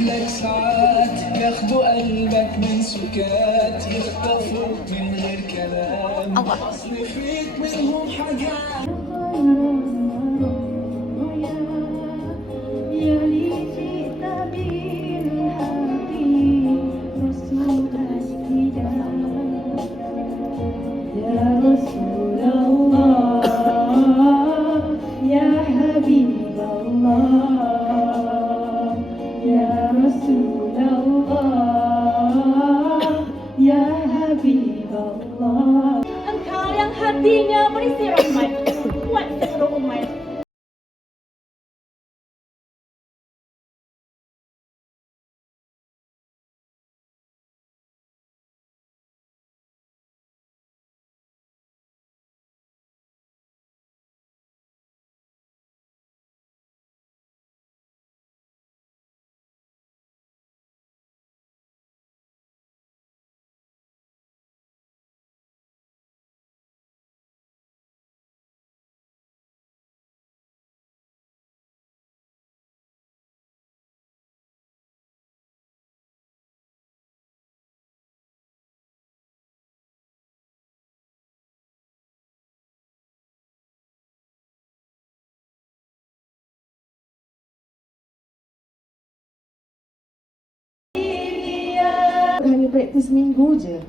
لك ساعات ياخدوا قلبك من سكات يخطفوا من غير كلام أصل فيك منهم حاجات Engkau yang hatinya berisi rahmat, kuat seluruh umat. Hanya praktis minggu je.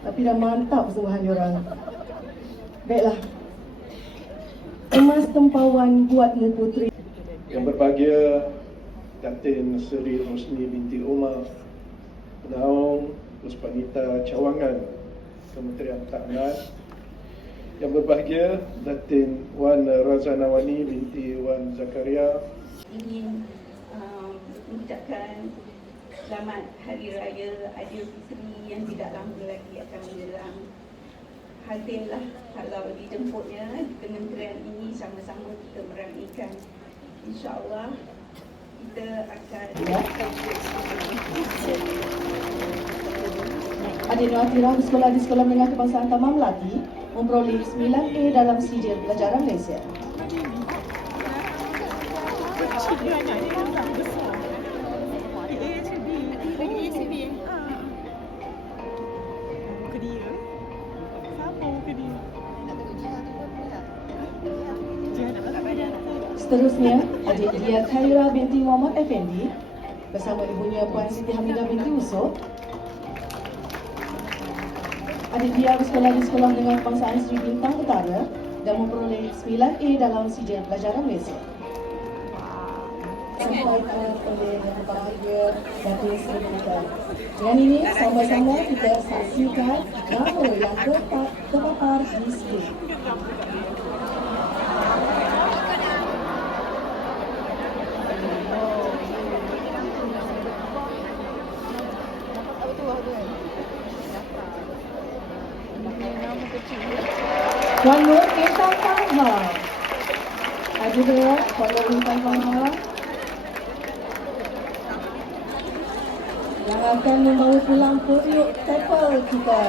Tapi dah mantap persembahan diorang. Baiklah. Emas tempawan buatmu puteri. Yang berbahagia Datin Seri Rosni binti Umar, Penaung Puspanita Cawangan, Kementerian Taknan. Yang berbahagia Datin Wan Razanawani binti Wan Zakaria. Ingin mengucapkan selamat Hari Raya Aidilfitri yang tidak lama lagi akan menjelang. Hadirlah kalau dijemputnya di kementerian ini, sama-sama kita meramaikan. InsyaAllah kita akan Adik Nur Atira bersekolah di Sekolah Menengah Kebangsaan Taman Melati memperoleh 9A dalam sijil pelajaran Malaysia. Seterusnya, adik Dia Khaira binti Muhammad Effendi bersama ibunya Puan Siti Hamidah binti Yusof. Adik Dia bersekolah di Sekolah Menengah Kebangsaan Seri Bintang Utara dan memperoleh 9A dalam sijil pelajaran Malaysia. Sampaikan oleh Yang Berbahagia Datin Seri Bintang. Dengan ini, sama-sama kita saksikan nama yang terpapar di skrin. Puan Nur Bintang Fahma. Juga Puan Nur Bintang Fahma yang akan membawa pulang periuk TOEFL kita.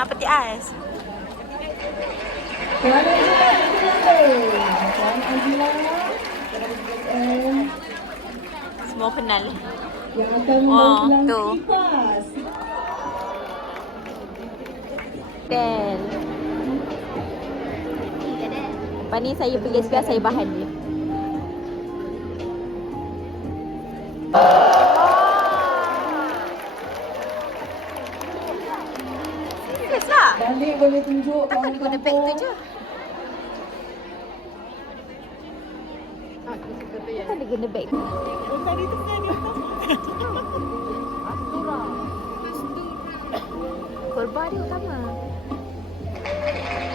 Peti ais. Puan Angela Puan Angela Semua kenal. yang akan membawa pulang tu. kipas. Bel. Lepas ni saya pergi SPR, saya bahan dia. Serius lah. Balik boleh tunjuk Takkan dia guna beg tu je. Takkan dia guna beg. Korban dia utama.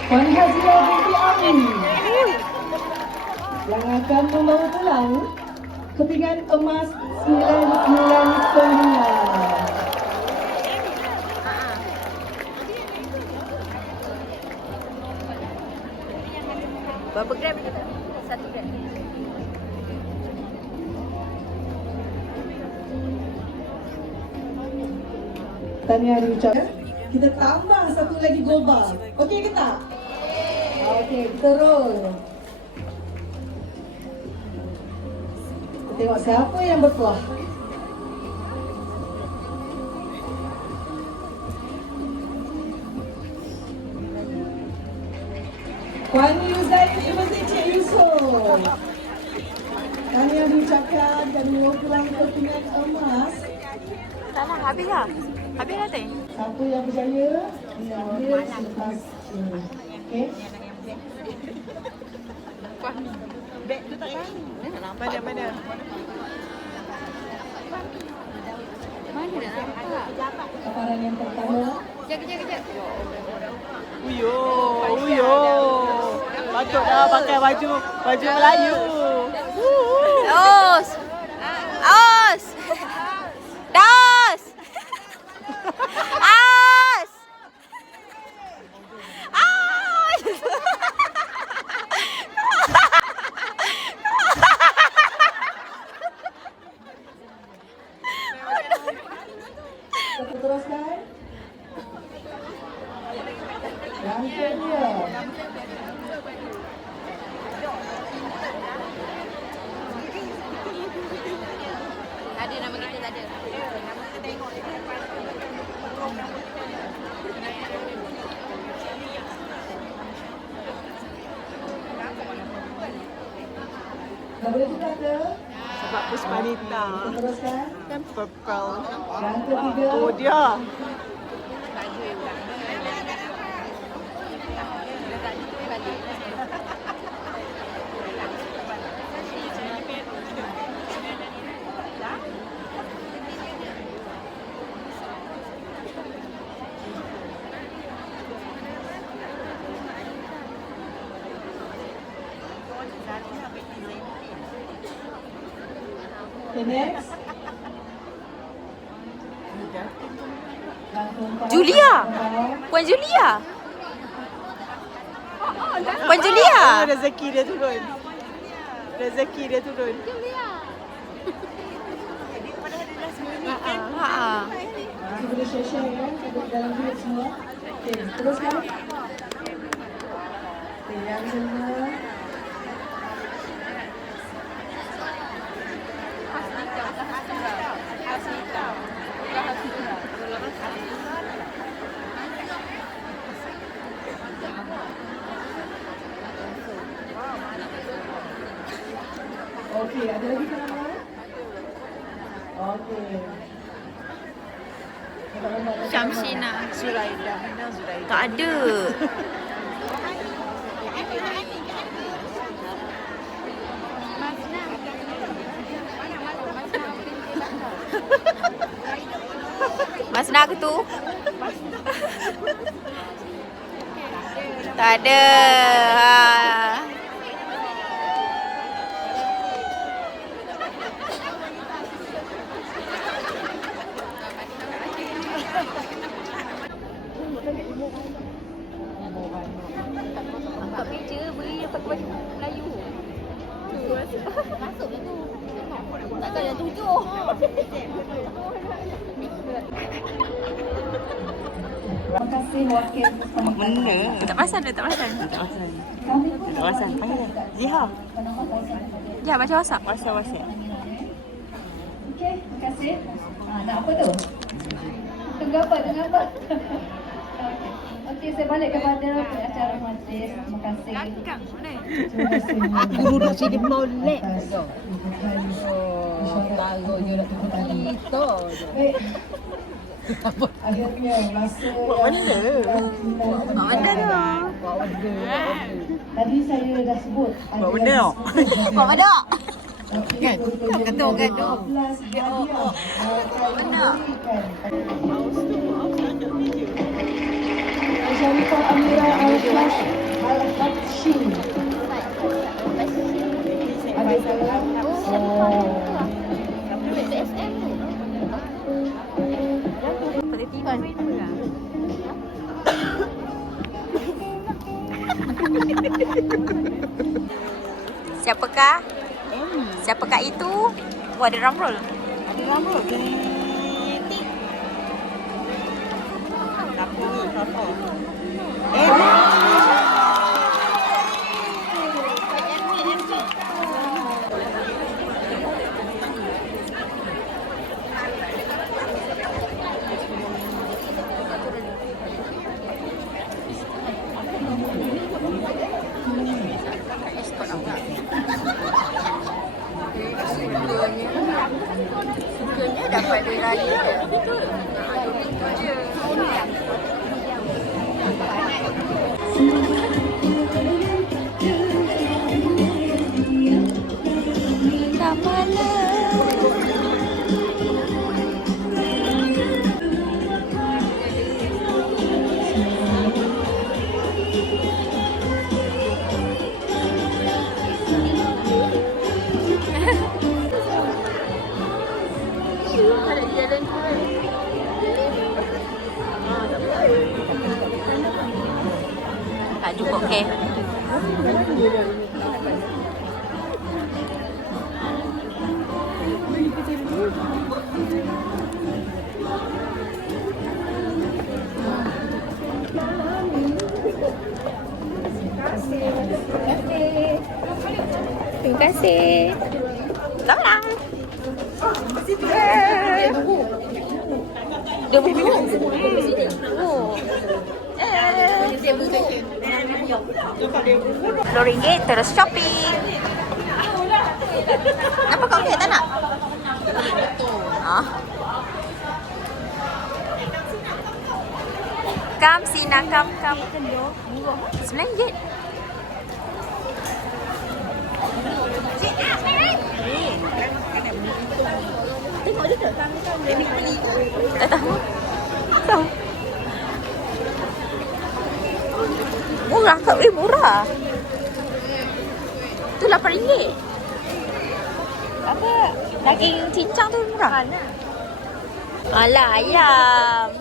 Puan Hazila binti Amin yang akan membawa pulang kepingan emas 999. Berapa gram kita? 1 gram. Tahniah diucapkan. Kita tambah satu lagi global. Okey ke tak? Okey, kita roll. Kita tengok siapa yang berpeluang. Puan Yuzain, terima kasih Cik Yusof. Tahniah diucapkan dan membawa pulang kepingan emas. Tak nak, habis lah. Habis lah teh. Siapa yang berjaya, dia selepas ini. Okey? Beg tu tak tahu. Mana? Mana nak nampak? Paparan yang pertama. Kejap. Uyo. Patutlah pakai baju Melayu. Dos. As. Kita teruskan. Yang kedua. Ada nama kita tak ada. Tak boleh juga ke? Sebab Puspanita Teruskan. kan purple. Yang ketiga. Oh dia. Okay, next. Yang keempat. Julia. Puan Julia. Oh, rezeki dia turun. Kita boleh share-share ya, kita dalam group semua. Okay, teruskan. Okay, yang kelima. Okey, ada lagi ke nama? Okey. Syamsina. Zuraida. Tak ada. Masna ke tu? Tak ada. Angkat meja, beri dapat baju Melayu. Masuk lah tu. Takkan yang 7. Terima kasih wakil Benda. Tak perasan. kami pun Panggil dia. Ziha. Ya, baca WhatsApp. WhatsApp. Okey, terima kasih. Nak apa tu? Tunggu apa? Okey, saya balik kepada pengacara majlis. Terima kasih. Terima kasih. Guru duduk sini molek. Taruh je nak tunggu tadi. Baik. Akhirnya masa Buat benda. Buat benda tu. Tadi saya dah sebut Buat benda tau. Buat benda. Kan? Gaduh. Syarifah Amira Al-Habshi. Ada salah? PSM tu. Perhatikan. Siapakah? Siapakah itu? Oh, ada drum roll. Ada nama. Kat mana? Tak cukup ke? Terima kasih. Tolong. Dia buku. RM10 terus shopping. Kenapa kau ni tak nak? Kam Sina, kam. RM9. Tengok je tak kami kan. Tak tahu. Tahu. Murah kau, murah. Tu RM8. Apa? Daging cincang tu murah. Alah, ayam.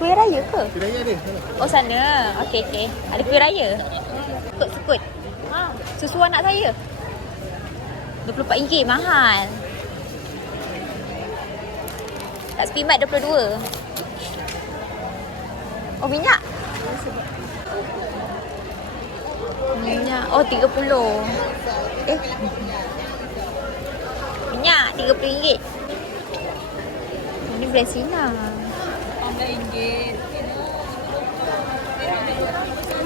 Kuih raya ke? Kuih raya ada. Oh sana. Okey. Ada kuih raya. Sekut. Susu anak saya. RM24 mahal. Tak sepimat 22. Oh minyak. Oh 30. Minyak RM30. Ini Bresina. RM9.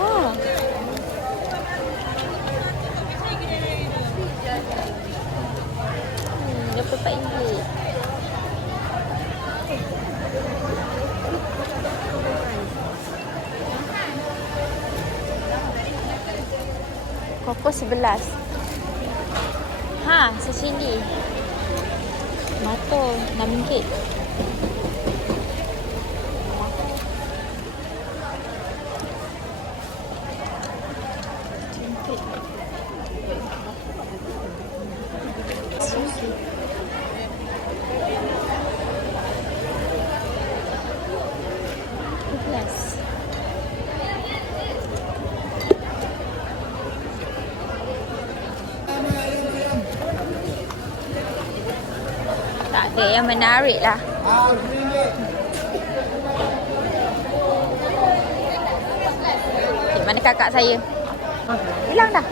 Oh. RM24. Koko 11. Sashimi. Mato RM6. Tak ada yang menarik lah. Okay, mana kakak saya? Hilang dah.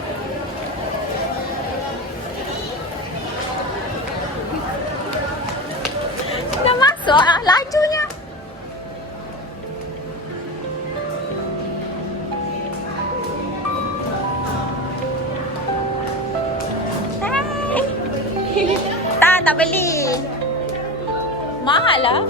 Dah masuk lah, lajunya. Tak beli. Mahal lah.